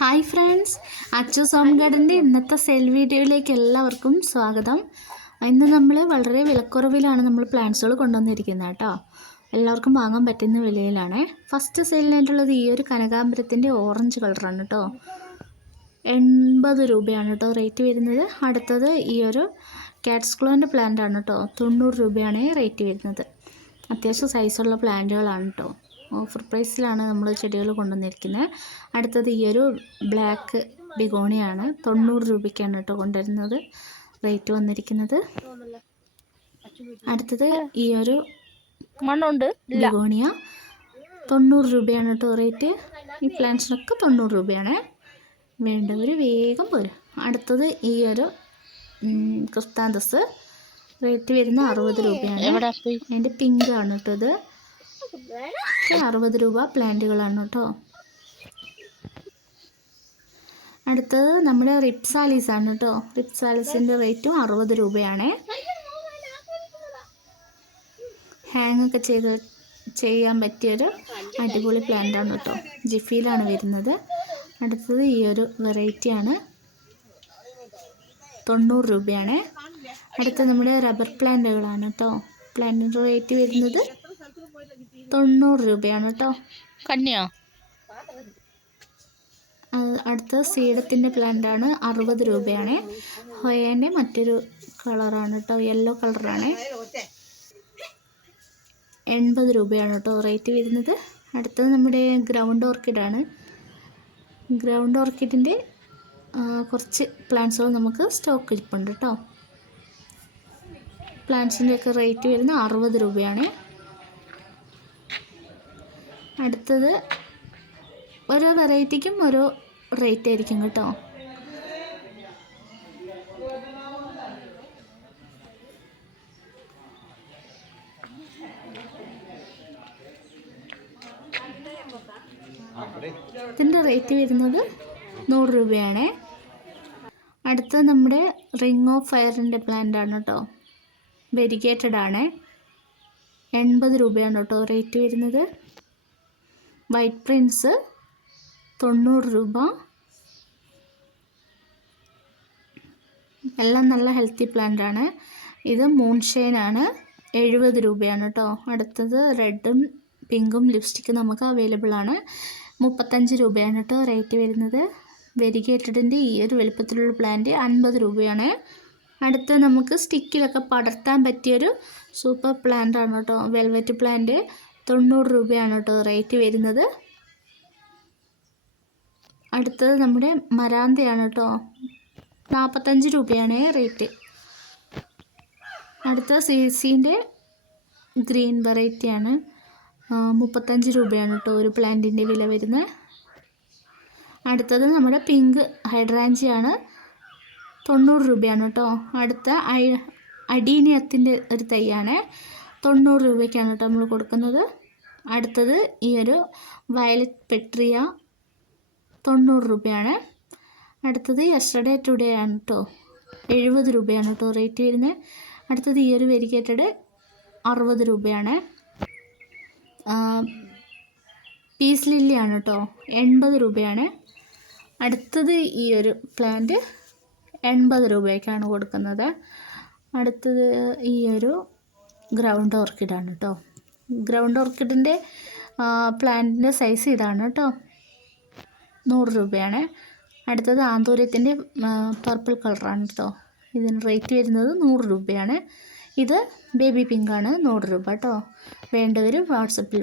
Hi friends Achu സോം ഗാർഡന്റെ ഇന്നത്തെ സെൽ വീഡിയോയിലേക്ക് എല്ലാവർക്കും സ്വാഗതം. ഇന്ന് നമ്മൾ വളരെ വിലക്കുറവിലാണ് നമ്മൾ പ്ലാന്റ്സുകൾ കൊണ്ടുവന്നിരിക്കുന്നത് കേട്ടോ. എല്ലാവർക്കും വാങ്ങാൻ പറ്റുന്ന വിലയിലാണ്. ഫസ്റ്റ് സെയിലിനായിട്ടുള്ളത് ഈ ഒരു കനകാമ്പരത്തിന്റെ ഓറഞ്ച് കളറാണ് കേട്ടോ. എൺപത് രൂപയാണ് കേട്ടോ റേറ്റ് വരുന്നത്. അടുത്തത് ഈ ഒരു കാറ്റ്സ്ക്ലോന്റെ പ്ലാന്റ് ആണ് കേട്ടോ. തൊണ്ണൂറ് രൂപയാണ് റേറ്റ് വരുന്നത്. അത്യാവശ്യം സൈസുള്ള പ്ലാന്റുകളാണ് കേട്ടോ. ഓഫർ പ്രൈസിലാണ് നമ്മൾ ചെടികൾ കൊണ്ടുവന്നിരിക്കുന്നത്. അടുത്തത് ഈ ഒരു ബ്ലാക്ക് ബിഗോണിയാണ്. തൊണ്ണൂറ് രൂപയ്ക്കാണ് കേട്ടോ കൊണ്ടുവരുന്നത്. റേറ്റ് വന്നിരിക്കുന്നത്. അടുത്തത് ഈ ഒരു മണ്ണുണ്ട്. ബിഗോണിയ. തൊണ്ണൂറ് രൂപയാണ് കേട്ടോ റേറ്റ് ഈ പ്ലാന്റ്സിനൊക്കെ തൊണ്ണൂറ് രൂപയാണ്. വേണ്ടവർ വേഗം പോരും. അടുത്തത് ഈ ഒരു ക്രിസ്താന്തസ്. റേറ്റ് വരുന്ന അറുപത് രൂപയാണ്. അതിന്റെ പിങ്ക് ആണ് കേട്ടോ ഇത്. അറുപത് രൂപ പ്ലാന്റുകളാണ് കേട്ടോ. അടുത്തത് നമ്മുടെ റിപ്സാലിസ് ആണ് കേട്ടോ. റിപ്സാലിസിന്റെ റേറ്റും അറുപത് രൂപയാണ്. ഹാങ് ഒക്കെ ചെയ്ത് ചെയ്യാൻ പറ്റിയൊരു അടിപൊളി പ്ലാന്റ് ആണ് കേട്ടോ. ജിഫിയിലാണ് വരുന്നത്. അടുത്തത് ഈ ഒരു വെറൈറ്റിയാണ്. തൊണ്ണൂറ് രൂപയാണ്. അടുത്ത നമ്മുടെ റബ്ബർ പ്ലാന്റുകളാണ് കേട്ടോ. പ്ലാന്റിന്റെ റേറ്റ് വരുന്നത് തൊണ്ണൂറ് രൂപയാണ് കേട്ടോ. കന്യാ അടുത്ത സീഡത്തിന്റെ പ്ലാന്റാണ് അറുപത് രൂപയാണ്. ഹൊയേന്റെ മറ്റൊരു കളറാണ് കേട്ടോ യെല്ലോ കളറാണ്. എൺപത് രൂപയാണ് കേട്ടോ റേറ്റ് വരുന്നത്. അടുത്തത് നമ്മുടെ ഗ്രൗണ്ട് ഓർക്കിഡാണ്. ഗ്രൗണ്ട് ഓർക്കിഡിന്റെ കുറച്ച് പ്ലാന്റ്സുകൾ നമുക്ക് സ്റ്റോക്ക് ഇരിപ്പുണ്ട് കേട്ടോ. പ്ലാന്റ്സിന്റെയൊക്കെ റേറ്റ് വരുന്നത് അറുപത് രൂപയാണ്. അടുത്തത് ഓരോ വെറൈറ്റിക്കും ഓരോ റേറ്റ് ആയിരിക്കും കേട്ടോ. ഇതിന്റെ റേറ്റ് വരുന്നത് നൂറ് രൂപയാണ്. അടുത്ത നമ്മുടെ റിംഗ് ഓഫ് ഫയറിന്റെ പ്ലാന്റ് ആണ് കേട്ടോ. വെരിഗേറ്റഡ് ആണ് എൺപത് രൂപയാണ് കേട്ടോ റേറ്റ് വരുന്നത്. വൈറ്റ് പ്രിൻസ് തൊണ്ണൂറ് രൂപ. എല്ലാം നല്ല ഹെൽത്തി പ്ലാന്റ് ആണ്. ഇത് മൂൺഷെയിനാണ് എഴുപത് രൂപയാണ് കേട്ടോ അടുത്തത് റെഡും പിങ്കും ലിപ്സ്റ്റിക്കും നമുക്ക് അവൈലബിൾ ആണ്. മുപ്പത്തഞ്ച് രൂപയാണ് കേട്ടോ റേറ്റ് വരുന്നത്. വെരിഗേറ്റഡിന്റെ ഈ ഒരു വലുപ്പത്തിലുള്ള പ്ലാന്റ് അൻപത് രൂപയാണ്. അടുത്ത നമുക്ക് സ്റ്റിക്കിലൊക്കെ പടർത്താൻ പറ്റിയൊരു സൂപ്പർ പ്ലാന്റ് ആണ് കേട്ടോ വെൽവെറ്റ് പ്ലാന്റ്. തൊണ്ണൂറ് രൂപയാണ് കേട്ടോ റേറ്റ് വരുന്നത്. അടുത്തത് നമ്മുടെ മരാന്തയാണ് കേട്ടോ. നാൽപ്പത്തഞ്ച് രൂപയാണ് റേറ്റ്. അടുത്ത സി ഗ്രീൻ വെറൈറ്റിയാണ്. മുപ്പത്തഞ്ച് രൂപയാണ് കേട്ടോ ഒരു പ്ലാന്റിന്റെ വില വരുന്നത്. അടുത്തത് നമ്മുടെ പിങ്ക് ഹൈഡ്രാഞ്ചിയാണ്. തൊണ്ണൂറ് രൂപയാണ് കേട്ടോ. അടുത്ത ഐ അഡീനിയത്തിന്റെ ഒരു തൈയാണ്. തൊണ്ണൂറ് രൂപയ്ക്കാണ് കേട്ടോ നമ്മൾ കൊടുക്കുന്നത്. അടുത്തത് ഈ ഒരു വയലറ്റ് പെട്രിയ തൊണ്ണൂറ് രൂപയാണ്. അടുത്തത് യെസ്റ്റർഡേ ടുഡേ ആണ് കേട്ടോ എഴുപത് രൂപയാണ് കേട്ടോ റേറ്റ് വരുന്നത്. അടുത്തത് ഈ ഒരു വെരിക്കേറ്റഡ് അറുപത് രൂപയാണ്. പീസ് ലില്ലിയാണ് കേട്ടോ എൺപത് രൂപയാണ്. അടുത്തത് ഈ ഒരു പ്ലാന്റ് എൺപത് രൂപയ്ക്കാണ് കൊടുക്കുന്നത്. അടുത്തത് ഈ ഒരു ഗ്രൗണ്ട് ഓർക്കിഡാണ് കേട്ടോ ഗ്രൗണ്ട് ഓർക്കിഡിന്റെ പ്ലാന്റിന്റെ സൈസ് ഇതാണ് കേട്ടോ നൂറ് രൂപയാണ്. അടുത്തത് ആന്തൂര്യത്തിന്റെ പർപ്പിൾ കളറാണ് കേട്ടോ ഇതിന് റേറ്റ് വരുന്നത് നൂറ് രൂപയാണ്. ഇത് ബേബി പിങ്കാണ് നൂറ് രൂപ കേട്ടോ വേണ്ടവർ വാട്സപ്പിൽ